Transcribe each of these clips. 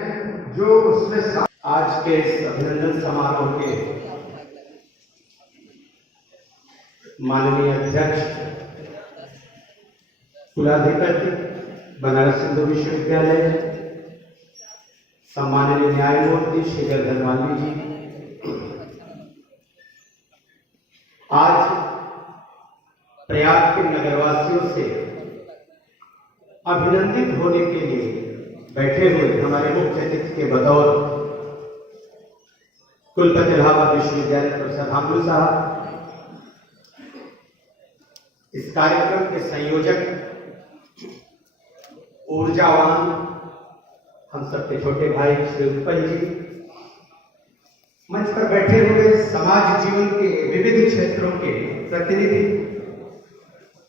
जो उसमें आज के इस अभिनंदन समारोह के माननीय अध्यक्ष कुलाधिपति बनारस हिंदू विश्वविद्यालय, सम्माननीय न्यायमूर्ति श्री जगधरवाली जी, आज प्रयाग के नगरवासियों से अभिनंदित होने के लिए बैठे हुए हमारे मुख्य अतिथि के बतौर कुलपति इलाहाबाद विश्वविद्यालय प्रोफेसर हांगलू साहब, इस कार्यक्रम के संयोजक ऊर्जावान हम सबके छोटे भाई श्री उत्पल जी, मंच पर बैठे हुए समाज जीवन के विविध क्षेत्रों के प्रतिनिधि,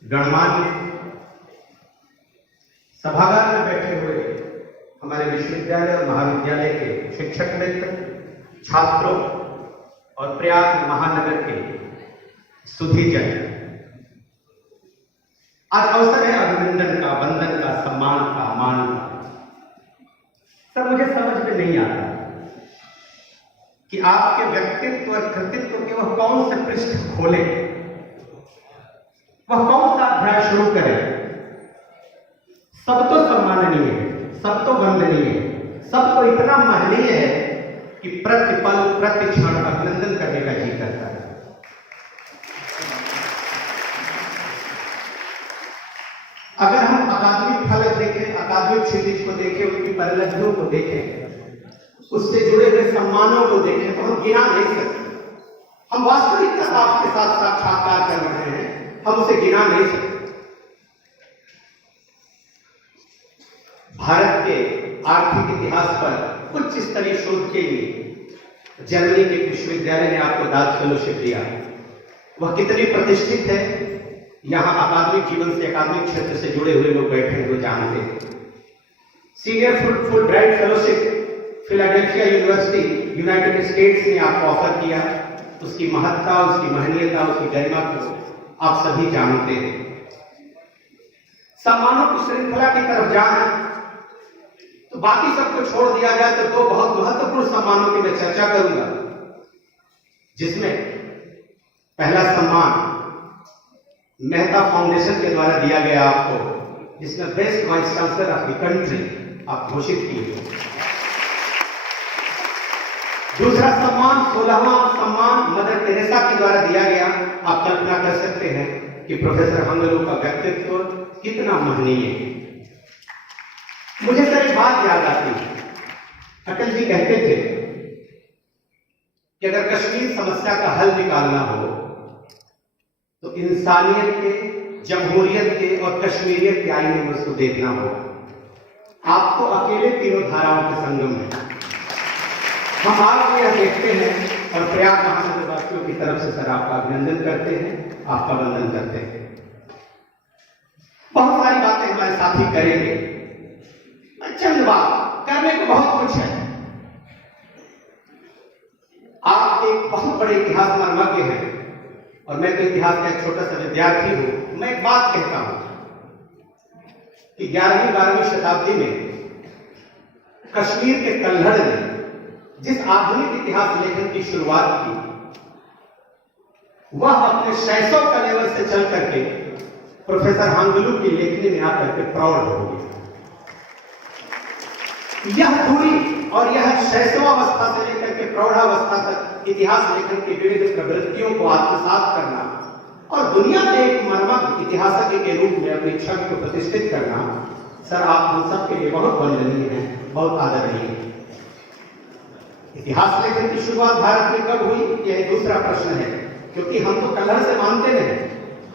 गणमान्य, सभागार में बैठे हुए हमारे विश्वविद्यालय और महाविद्यालय के शिक्षक मित्र, छात्रों और प्रयाग महानगर के सुधीजन, आज अवसर है अभिनंदन का, वंदन का, सम्मान का, मान का। सर, मुझे समझ में नहीं आता कि आपके व्यक्तित्व और कृतित्व के वह कौन से पृष्ठ खोले, वह कौन सा अध्याय शुरू करें। सब तो सम्माननीय है, सब तो वंदनीय है, सब तो इतना महनीय है कि प्रतिपल प्रतिक्षण अभिनंदन करने का जी करता है। अगर हम अकादमिक फलक देखें, अकादमिक क्षितिज को देखें, उनकी परिलब्धियों को देखें, उससे जुड़े हुए सम्मानों को देखें, तो हम गिना नहीं सकते। हम वास्तविकता आपके साथ साक्षात्कार कर रहे हैं, हम उसे गिना नहीं सकते। भारत के आर्थिक इतिहास पर उच्च स्तरीय शोध के लिए जर्मनी के विश्वविद्यालय ने आपको दाद फेलोशिप दिया। वह कितनी प्रतिष्ठित है, यहां अकादमिक जीवन से, अकादमिक क्षेत्र से जुड़े हुए लोग बैठे हुए जानते हैं। Senior Fulbright fellowship Philadelphia university United states ने आपको ऑफर किया। उसकी महत्ता, उसकी महनीयता, उसकी गरिमा को आप सभी जानते हैं। सम्मानों की श्रृंखला की तरफ जाएं तो बाकी सबको छोड़ दिया जाए तो दो बहुत महत्वपूर्ण सम्मानों की मैं चर्चा करूंगा, जिसमें पहला सम्मान मेहता फाउंडेशन के द्वारा दिया गया आपको, जिसमें best vice chancellor of the country आप घोषित किए। दूसरा सम्मान, 16वां सम्मान मदर टेरेसा के द्वारा दिया गया। आप कल्पना कर सकते हैं कि प्रोफेसर हांगलू का व्यक्तित्व कितना महनीय है। मुझे सर एक बात याद आती है, अटल जी कहते थे कि अगर कश्मीर समस्या का हल निकालना हो तो इंसानियत के, जमहूरियत के और कश्मीरियत के आईने में उसको देखना होगा। आप तो अकेले तीनों धाराओं के संगम हैं। हम आपको यह देखते हैं और प्रयाग महानगर वासियों की तरफ से सर आपका अभिनंदन करते हैं, आपका वंदन करते हैं। बहुत सारी बातें हमारे साथी करेंगे, चंद बात करने को बहुत कुछ है। आप एक बहुत बड़े इतिहास मर्मज्ञ हैं और मैं तो इतिहास का एक छोटा सा विद्यार्थी हूं। मैं एक बात कहता हूं कि 11वीं 12वीं शताब्दी में कश्मीर के कल्हड़ ने जिस आधुनिक इतिहास लेखन की शुरुआत की, वह अपने शैशव का लेवल से चल करके प्रोफेसर हांगलू की लेखनी में आकर के प्रौढ़ हो गई। यह दूरी और यह शैशवावस्था से लेकर के प्रौढ़ावस्था तक इतिहास लेखन की विविध प्रवृत्तियों को आत्मसात करना और दुनिया में एक मर्मज्ञ इतिहासज्ञ के रूप में अपनी छवि को प्रतिष्ठित करना, सर आप हम सब के लिए बहुत वंदनीय है, बहुत आदरणीय है। इतिहास लेखन की शुरुआत भारत में कब हुई, यह दूसरा प्रश्न है, क्योंकि हम तो कल्हड़ से मानते नहीं,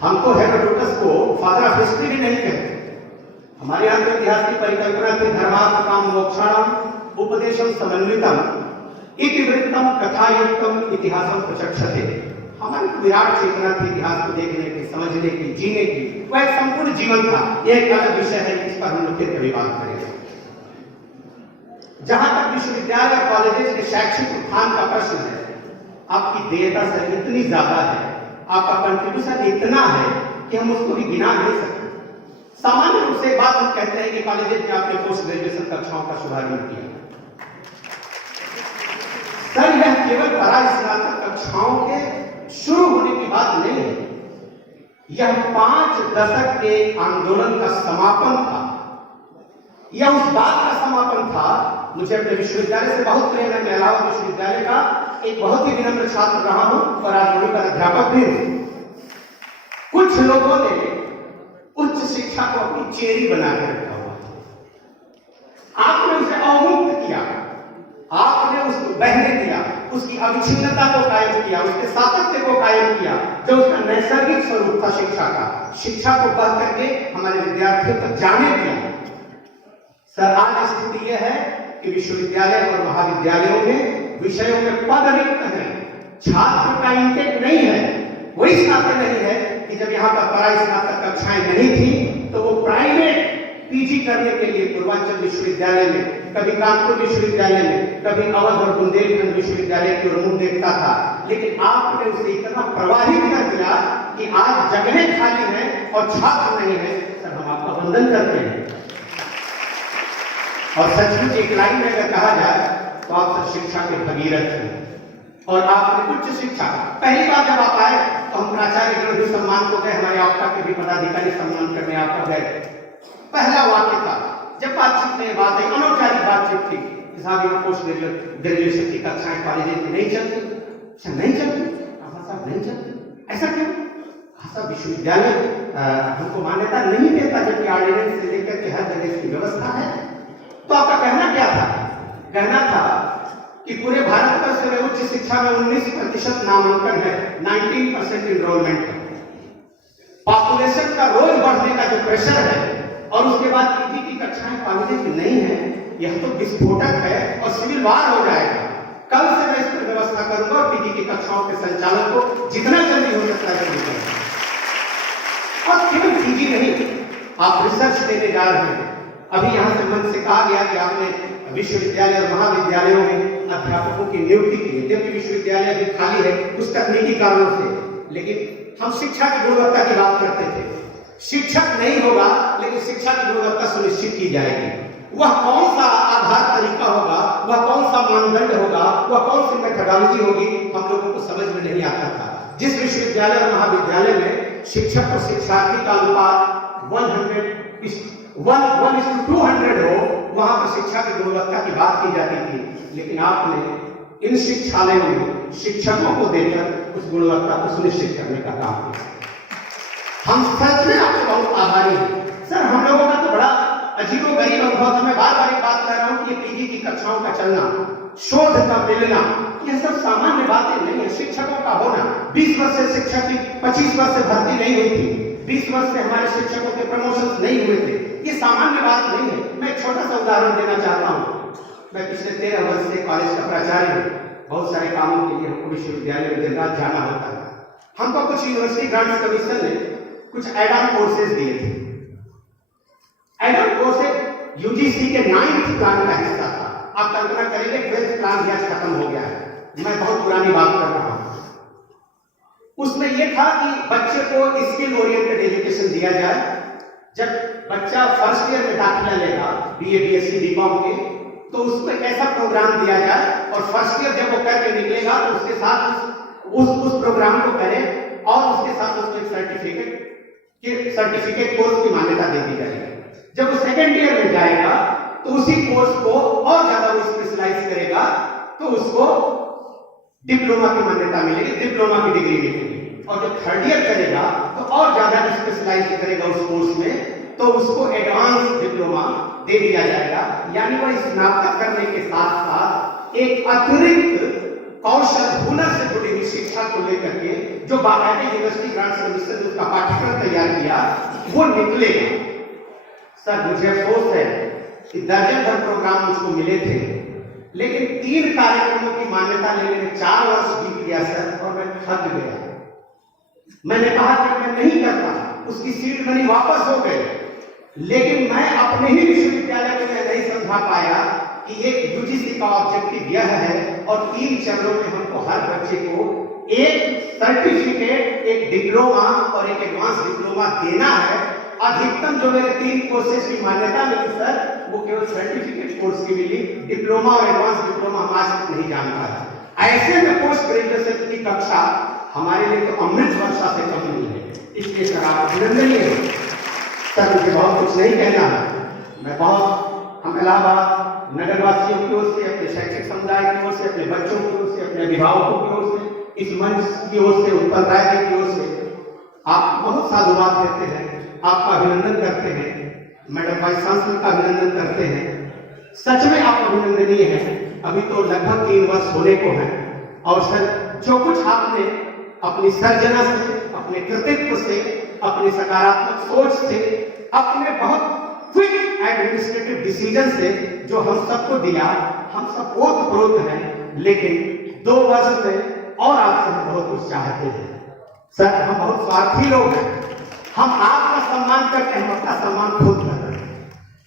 हम तो हेरोडोटस को फादर ऑफ हिस्ट्री भी नहीं कहते। हमारे यहाँ तो इतिहास की परिकल्पना थी, धर्मार्थ काम मोक्षाणाम उपदेशम समन्वितम इतिवृत्तम कथायुक्तम इतिहासम प्रचक्षते। हमारी विराट चेतना थी इतिहास को देखने की, समझने की, जीने की, वह एक संपूर्ण जीवन था। यह एक अलग विषय है, इस पर हम लोग फिर कभी बात करेंगे। जहां तक विश्वविद्यालय और कॉलेजेस के शैक्षिक उत्थान का प्रश्न है, आपकी देयता सर इतनी ज्यादा है, आपका कंट्रीब्यूशन इतना है कि हम उसको भी गिना नहीं सकते। सामान्य रूप से बात हम कहते हैं कि कॉलेज में आपने पोस्ट ग्रेजुएशन कक्षाओं का शुभारंभ किया, सर यह केवल परास्नातक कक्षाओं के शुरू होने की बात नहीं है, यह 5 दशक के आंदोलन का समापन था। यह उस बात का समापन था। मुझे अपने विश्वविद्यालय से बहुत प्रेम है। मैं इलाहाबाद विश्वविद्यालय का एक बहुत ही विनम्र छात्र रहा हूं और आज वहीं पर अध्यापक भी हूं। कुछ लोगों ने उच्च शिक्षा को अपनी चेरी बनाकर रखा हुआ था। आपने उसे अवमुक्त किया, आपने उसको बहने दिया, उसकी अविच्छिन्नता को कायम किया, उसके सातत्य को कायम किया, जो उसका नैसर्गिक स्वरूप था शिक्षा का। शिक्षा को बह करके हमारे विद्यार्थियों तक जाने दिया। सर आज स्थिति यह है कि विश्वविद्यालय और महाविद्यालयों में विषयों में पद रिक्त हैं, छात्र का इंटेक नहीं है। वो इस नाते नहीं है कि जब यहाँ पर परास्नातक कक्षाएं नहीं थी तो वो प्राइवेट पीजी करने के लिए पूर्वांचल विश्वविद्यालय में, कभी कानपुर विश्वविद्यालय में, कभी अवध और बुंदेलखंड विश्वविद्यालय की ओर मुंह देखता था। लेकिन आपने उसे इतना प्रवाहित कर दिया कि आज जगहें खाली हैं और छात्र नहीं है। सर हम आपका वंदन करते हैं। और सचमुच एक लाइन में अगर कहा जाए तो आप सब शिक्षा के भगीरथ हैं और आपने उच्च शिक्षा। पहली बार जब आप आए तो हम प्राचार्य गण भी सम्मान को गए, हमारे आपका के भी पदाधिकारी सम्मान करने आपका गए। पहला वाक्य था जब बातचीत में बात आई, अनौपचारिक बातचीत थी, साहब यहाँ पोस्ट ग्रेजुएशन की कक्षाएं कॉलेज में नहीं चलती। अच्छा नहीं चलती? साहब नहीं चलती, ऐसा क्यों? सब विश्वविद्यालय हमको मान्यता नहीं देता, जबकि ऑर्डिनेंस से लेकर के हर जगह इसकी व्यवस्था है। तो आपका कहना क्या था? कहना था कि पूरे भारत वर्ष में उच्च शिक्षा में 19% नामांकन है, 19% इनरोलमेंट है। पॉपुलेशन का रोज बढ़ने का जो प्रेशर है और उसके बाद पीजी की कक्षाएं कॉलेज की नहीं है, यह तो विस्फोटक है और सिविल वार हो जाएगा। कल से मैं इस पर व्यवस्था करूंगा और पीजी की कक्षाओं के संचालन को जितना जल्दी हो सकता है जल्दी करूंगा। और केवल पीजी नहीं, आप रिसर्च देने जा रहे हैं। अभी यहां से मन से कहा गया कि आपने विश्वविद्यालय और महाविद्यालयों में अध्यापकों की नियुक्ति की है, जबकि विश्वविद्यालय अभी खाली है कुछ तकनीकी कारणों से। लेकिन हम शिक्षा की गुणवत्ता की बात करते थे। शिक्षक नहीं होगा लेकिन शिक्षा की गुणवत्ता सुनिश्चित की जाएगी। वह कौन सा आधार तरीका होगा, वह कौन सा मानदंड होगा, वह कौन सी मेथोडोलॉजी होगी, हम लोगों को समझ में नहीं आता था। जिस विश्वविद्यालय और महाविद्यालय में शिक्षक और शिक्षार्थी का अनुपात 1:200 हो, वहां पर शिक्षा की गुणवत्ता की बात की जाती थी। लेकिन आपने इन शिक्षालयों में शिक्षकों को देकर उस गुणवत्ता को सुनिश्चित करने का काम किया। हम सच में आपसे बहुत आभारी हैं। सर हम लोगों का तो बड़ा अजीबोगरीब अनुभव था। मैं बार बार एक बात कह रहा हूं कि पीजी की कक्षाओं का चलना, शोध का मिलना, यह सब सामान्य बातें नहीं है। शिक्षकों का होना, 20 वर्ष से शिक्षक की 25 वर्ष से भर्ती नहीं हुई थी, 20 वर्ष से हमारे शिक्षकों के प्रमोशन नहीं हुए थे, ये सामान्य बात नहीं है। मैं एक छोटा सा उदाहरण देना चाहता हूं। मैं पिछले 13 वर्ष से कॉलेज का प्राचार्य हूं। बहुत सारे कामों के लिए हमको विश्वविद्यालय में दिन रात जाना होता है। हमको कुछ यूनिवर्सिटी ग्रांट्स कमीशन ने कुछ एड ऑन कोर्सेज दिए थे। एड ऑन कोर्सेज यूजीसी के 9th प्लान का हिस्सा था। आप कल्पना करेंगे 12th प्लान भी आज खत्म हो गया है। मैं बहुत पुरानी बात कर रहा हूं। उसमें यह था कि बच्चे को स्किल ओरिएंटेड एजुकेशन दिया जाए। जब बच्चा फर्स्ट ईयर में दाखिला लेगा बीए बीएससी बीकॉम के, तो उसको एक ऐसा प्रोग्राम दिया जाए और फर्स्ट ईयर जब वो करके निकलेगा तो उसके साथ उस प्रोग्राम को करे और उसके साथ उसको एक सर्टिफिकेट कोर्स की मान्यता दे दी जाएगी। जब वो सेकेंड ईयर में जाएगा तो उसी कोर्स को और ज्यादा वो स्पेशलाइज करेगा तो उसको डिप्लोमा की मान्यता मिलेगी, डिप्लोमा की डिग्री मिलेगी। और जब थर्ड ईयर करेगा तो और ज्यादा स्पेशलाइज करेगा उस कोर्स में तो उसको एडवांस डिप्लोमा दे दिया जाएगा। यानी वो स्नातक करने के साथ साथ एक अतिरिक्त कौशल हुनर से जुड़ी हुई शिक्षा को लेकर के जो बाकायदा यूनिवर्सिटी ग्रांट्स कमीशन ने उसका पाठ्यक्रम तैयार किया वो निकलेगा। सर मुझे अफसोस है कि दर्जन भर प्रोग्राम मुझको मिले थे, लेकिन 3 कार्यक्रमों की मान्यता लेने में 4 वर्ष बीत गया सर और मैं थक गया। मैंने कहा कि मैं नहीं करता, उसकी सीट मनी वापस हो गई, लेकिन मैं अपने ही विश्वविद्यालय में नहीं समझा पाया कि एक यूजीसी का ऑब्जेक्टिव यह है और 3 चरणों में हमको हर बच्चे को एक सर्टिफिकेट, एक डिप्लोमा और एक एडवांस डिप्लोमा देना है। अधिकतम जो मेरे 3 कोर्सेज की मान्यता मिली सर वो केवल सर्टिफिकेट कोर्स की मिली, डिप्लोमा और एडवांस डिप्लोमा हम आज तक नहीं जान पाया। ऐसे में पोस्ट ग्रेजुएशन की कक्षा हमारे लिए तो अमृत वर्षा से कम नहीं है। इसलिए सर आप अभिनंदनीय है। सर मुझे बहुत कुछ नहीं कहना है, मैं बहुत हम इलाहाबाद नगरवासियों की ओर से, अपने शैक्षिक समुदाय की ओर से, अपने बच्चों की ओर से, अपने अभिभावकों की ओर से, इस मंच की ओर से, उत्पल राज्य की ओर से आप बहुत साधुवाद देते हैं, आपका अभिनंदन करते हैं, मैडम वाइस चांसलर का अभिनंदन करते हैं। सच में आप अभिनंदनीय हैं। अभी तो लगभग 3 वर्ष होने को है और सर जो कुछ आपने अपनी सर्जना से, अपने कृतित्व से, अपने सकारात्मक सोच से, अपने बहुत क्विक एडमिनिस्ट्रेटिव डिसीजन से जो हम सबको दिया, हम सब ओतप्रोत हैं, लेकिन 2 वर्ष में और आपसे हम बहुत कुछ चाहते हैं। सर हम बहुत स्वार्थी लोग हैं, हम आपका सम्मान करके हम अपना सम्मान खुद कर रहे हैं।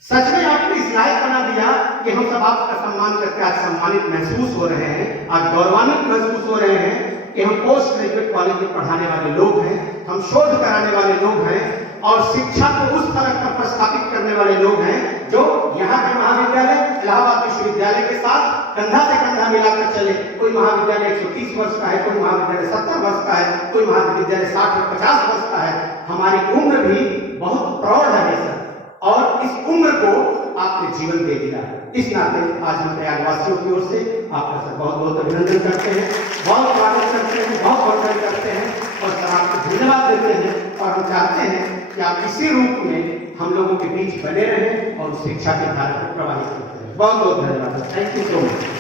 सच में आपने इस लायक बना दिया कि हम सब आपका सम्मान करके आज सम्मानित महसूस हो रहे हैं, आज गौरवान्वित महसूस हो रहे हैं कि हम पोस्ट ग्रेजुएट कॉलेज में पढ़ाने वाले लोग हैं, हम शोध कराने वाले लोग हैं और शिक्षा को उस तरह पर स्थापित करने वाले लोग हैं जो यहाँ के महाविद्यालय इलाहाबाद विश्वविद्यालय के साथ कंधा से कंधा मिलाकर चले। कोई महाविद्यालय 130 वर्ष का है, कोई महाविद्यालय 70 वर्ष का है, कोई महाविद्यालय 60 और 50 वर्ष का है। हमारी उम्र भी बहुत प्रौढ़ है सर, और इस उम्र को आपने जीवन दे दिया। इस नाते आज हम प्रयागवासियों की ओर से आपका सर बहुत बहुत अभिनंदन करते हैं, बहुत स्वागत करते हैं, बहुत वंदन करते हैं और सर आपको धन्यवाद देते हैं। और हम चाहते हैं कि आप इसी रूप में हम लोगों के बीच बने रहें और शिक्षा की धारा को प्रभावित करते हैं। बहुत बहुत धन्यवाद। Thank you so much.